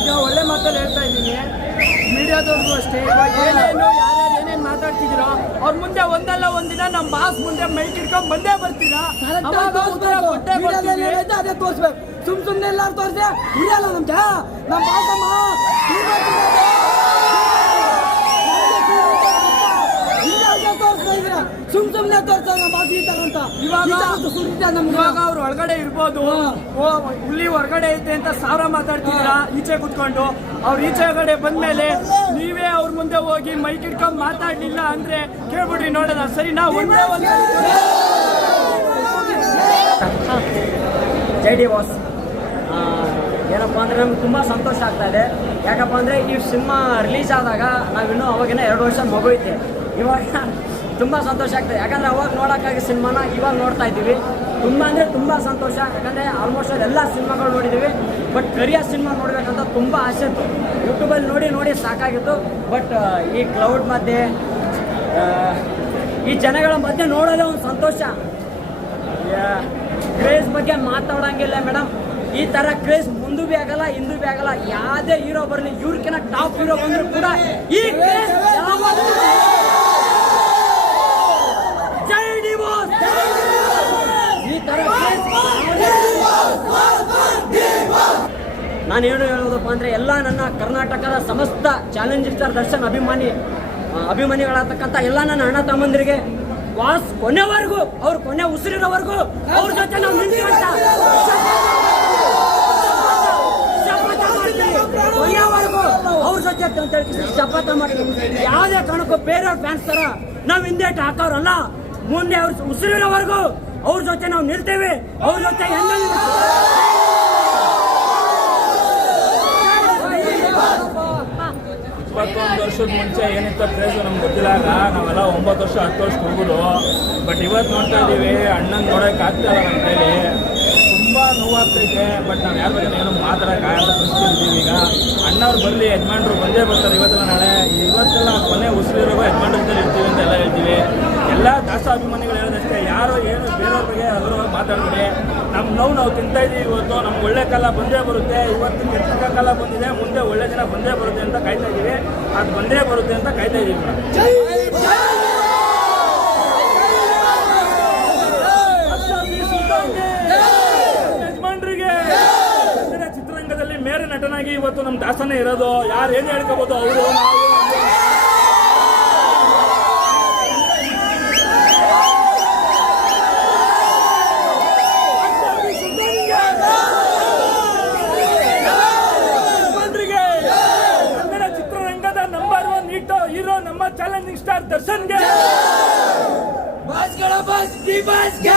ಈಗ ಒಳ್ಳೆ ಮಾತಲ್ಲಿ ಹೇಳ್ತಾ ಇದ್ದೀನಿ ಮೀಡಿಯಾದವ್ರಿಗೂ ಅಷ್ಟೇ. ಇವಾಗ ಏನೇನು ಯಾರ್ಯಾರು ಏನೇನು ಮಾತಾಡ್ತಿದ್ದೀರೋ ಅವ್ರ ಮುಂದೆ ಒಂದಲ್ಲ ಒಂದಿನ ನಮ್ಮ ಬಾಸ್ ಮುಂದೆ ಮೈ ಕಿಡ್ಕೊಂಡು ಬಂದೇ ಬರ್ತೀರಾ? ಅವಾಗ ಕೊಡ್ತೀವಿ ಅದೇ ತೋರಿಸ್ಬೇಕು. ಸುಮ್ ಸುಮ್ಮನೆ ಎಲ್ಲಾರು ತೋರಿಸಿ ಇಲ್ಲ ನಮ್ಗೆ ನಮ್ಮ ಬಾಸಮ್ಮ ತೋರಿಸ್ತಾ ಇದ್ದೀರಾ ಸುಮ್ ಸುಮ್ನೆ ತೋರಿಸ್ತಾ ನಮ್ಮ ಬಾಸ್ ಈ ತರ ಅಂತ ಇವಾಗ ಅವ್ರು ಒಳಗಡೆ ಇರ್ಬೋದು. ಓ ಹುಲಿ ಹೊರಗಡೆ ಐತೆ ಅಂತ ಸಾವಿರ ಮಾತಾಡ್ತಿದ್ದೀರಾ? ಈಚೆ ಕುತ್ಕೊಂಡು. ಅವ್ರು ಈಚೆ ಕಡೆ ಬಂದ್ಮೇಲೆ ನೀವೇ ಅವ್ರ ಮುಂದೆ ಹೋಗಿ ಮೈಕ್ ಇಟ್ಕೊಂಡ್ ಮಾತಾಡ್ಲಿಲ್ಲ ಅಂದ್ರೆ ಕೇಳ್ಬಿಡ್ರಿ ನೋಡೋಣ. ಸರಿ ನಾವು ಒಂದೇ ಒಂದು ಜೈ ಡಿ ಬಾಸ್ ಏನಪ್ಪ ಅಂದರೆ ನಮ್ಗೆ ತುಂಬ ಸಂತೋಷ ಆಗ್ತಾ ಇದೆ. ಯಾಕಪ್ಪ ಅಂದರೆ ಈ ಸಿನಿಮಾ ರಿಲೀಸ್ ಆದಾಗ ನಾವಿನ್ನೂ ಅವಾಗಿನ ಎರಡು ವರ್ಷ ಮಗು ಐತೆ. ಇವಾಗ ತುಂಬ ಸಂತೋಷ ಆಗ್ತದೆ. ಯಾಕಂದರೆ ಅವಾಗ ನೋಡೋಕ್ಕಾಗಿ ಸಿನಿಮಾನ ಇವಾಗ ನೋಡ್ತಾ ಇದ್ದೀವಿ. ತುಂಬ ಅಂದರೆ ತುಂಬ ಸಂತೋಷ. ಯಾಕಂದರೆ ಆಲ್ಮೋಸ್ಟ್ ಎಲ್ಲ ಸಿನಿಮಾಗಳು ನೋಡಿದ್ದೀವಿ. ಬಟ್ ಕರಿಯ ಸಿನಿಮಾ ನೋಡಬೇಕಂತ ತುಂಬ ಆಸೆ ಇತ್ತು. ಯೂಟ್ಯೂಬಲ್ಲಿ ನೋಡಿ ನೋಡಿ ಸಾಕಾಗಿತ್ತು. ಬಟ್ ಈ ಕ್ಲೌಡ್ ಮಧ್ಯೆ ಈ ಜನಗಳ ಮಧ್ಯೆ ನೋಡೋದೇ ಒಂದು ಸಂತೋಷ. ಕ್ರೇಜ್ ಬಗ್ಗೆ ಮಾತಾಡೋಂಗಿಲ್ಲ ಮೇಡಮ್ ಈ ಥರ ಕ್ರೇಜ್ ಮುಂದೂ ಬಿ ಆಗಲ್ಲ, ಹಿಂದೂ ಬಿ ಆಗಲ್ಲ. ಯಾವುದೇ ಹೀರೋ ಬರಲಿ ಇವ್ರಕಿನ ಟಾಪ್ ಹೀರೋ ಬಂದರೂ ಕೂಡ ಈ ಕ್ರೇಜ್ ಯಾವತ್ತೂ ಜೈ ಡಿ ಬಾಸ್! ಈ ತರ ಕ್ರೇಜ್ ನಾನು ಹೇಳುವುದಪ್ಪ ಹೇಳೋದಪ್ಪ ಅಂದರೆ ಎಲ್ಲ ನನ್ನ ಕರ್ನಾಟಕದ ಸಮಸ್ತ ಚಾಲೆಂಜ್ ಸ್ಟಾರ್ ದರ್ಶನ್ ಅಭಿಮಾನಿ ಅಭಿಮಾನಿಗಳಾಗತಕ್ಕಂಥ ಎಲ್ಲ ನನ್ನ ಅಣ್ಣ ತಮ್ಮಂದಿರಿಗೆ ವಾಸ್ ಕೊನೆವರೆಗೂ ಅವ್ರ ಕೊನೆ ಉಸಿರಿರೋವರೆಗೂ ಅವ್ರ ಜೊತೆ ನಾವು ನಿಂತೀವಿ ಅಂತ ಶಪಥ ಮಾಡ್ತೀವಿ. ಕೊನೆವರೆಗೂ ಅವ್ರ ಜೊತೆ ಅಂತ ಹೇಳ್ತೀವಿ, ಶಪಥ ಮಾಡ್ತೀವಿ. ಯಾವುದೇ ಕಾರಣಕ್ಕೂ ಬೇರೆಯವ್ರ ಫ್ಯಾನ್ಸ್ ತರ ನಾವು ಹಿಂದೆ ಹಾಕೋರಲ್ಲ. ಮುಂದೆ ಅವ್ರ ಉಸಿರಿರೋವರೆಗೂ ಅವ್ರ ಜೊತೆ ನಾವು ನಿಲ್ತೇವೆ. ಅವ್ರ ಜೊತೆ ಹೆಂಗ ಇಪ್ಪತ್ತೊಂದು ವರ್ಷದ ಮುಂಚೆ ಏನಿತ್ತು ಕ್ರೇಜು ನಮ್ಗೆ ಗೊತ್ತಿಲ್ಲ ನಾವೆಲ್ಲ ಒಂಬತ್ತು ವರ್ಷ, ಹತ್ತು ವರ್ಷ ಹುಡುಗರು. ಬಟ್ ಇವತ್ತು ನೋಡ್ತಾ ಇದ್ದೀವಿ, ಅಣ್ಣನ ನೋಡೋಕೆ ಆಗ್ತಾ ಇಲ್ಲ ನಮ್ಮ ಕೈಲಿ. ತುಂಬ ನೋವಾಗ್ತೈತೆ ಬಟ್ ನಾವು ಯಾರ ಬಗ್ಗೆ ಏನು ಮಾತಾಡೋಕೆ ಪರಿಸ್ಥಿತಿ ಇದ್ದೀವಿ ಈಗ. ಅಣ್ಣವ್ರು ಬರಲಿ, ಯಜಮಾನ್ರು ಬಂದೇ ಬರ್ತಾರೆ ಇವತ್ತೆಲ್ಲ ನಾಳೆ. ಇವತ್ತೆಲ್ಲ ಕೊನೆ ಉಸಿರಿರುವ ಯಜಮಾನ್ರ ಇರ್ತೀವಿ ಅಂತ ಎಲ್ಲ ಹೇಳ್ತೀವಿ. ಎಲ್ಲ ದಾಸ ಅಭಿಮಾನಿಗಳು ಹೇಳೋದಷ್ಟೇ ಯಾರು ಏನು ಬೇರೆಯವ್ರ ಬಗ್ಗೆ ಅದ್ರ ಮಾತಾಡ್ಬೇಡಿ ನಮ್ಮ ನೋವು ನಾವು ತಿಂತಾ ಇದೀವಿ ಇವತ್ತು. ನಮ್ಗೆ ಒಳ್ಳೆ ಕಾಲ ಬಂದೇ ಬರುತ್ತೆ. ಇವತ್ತು ಕೆಟ್ಟ ಕಾಲ ಬಂದಿದೆ. ಮುಂದೆ ಒಳ್ಳೆ ದಿನ ಬಂದೇ ಬರುತ್ತೆ ಅಂತ ಕಾಯ್ತಾ ಇದೀವಿ. ಅದು ಬಂದೇ ಬರುತ್ತೆ ಅಂತ ಕಾಯ್ತಾ ಇದೀವಿ. ಮೇಡಮ್ ಯಜಮಾನ್ರಿಗೆ. ಚಿತ್ರರಂಗದಲ್ಲಿ ಮೇರೆ ನಟನಾಗಿ ಇವತ್ತು ನಮ್ಮ ದಾಸನೇ ಇರೋದು. ಯಾರು ಏನು ಹೇಳ್ಕೋಬೋದು? ಅವರು ನಮ್ಮ ಚಾಲೆಂಜಿಂಗ್ ಸ್ಟಾರ್ ದರ್ಶನ್ಗೆ ಬಾಸ್ಗಳ ಬಾಸ್ ಡಿ ಬಾಸ್ಗೆ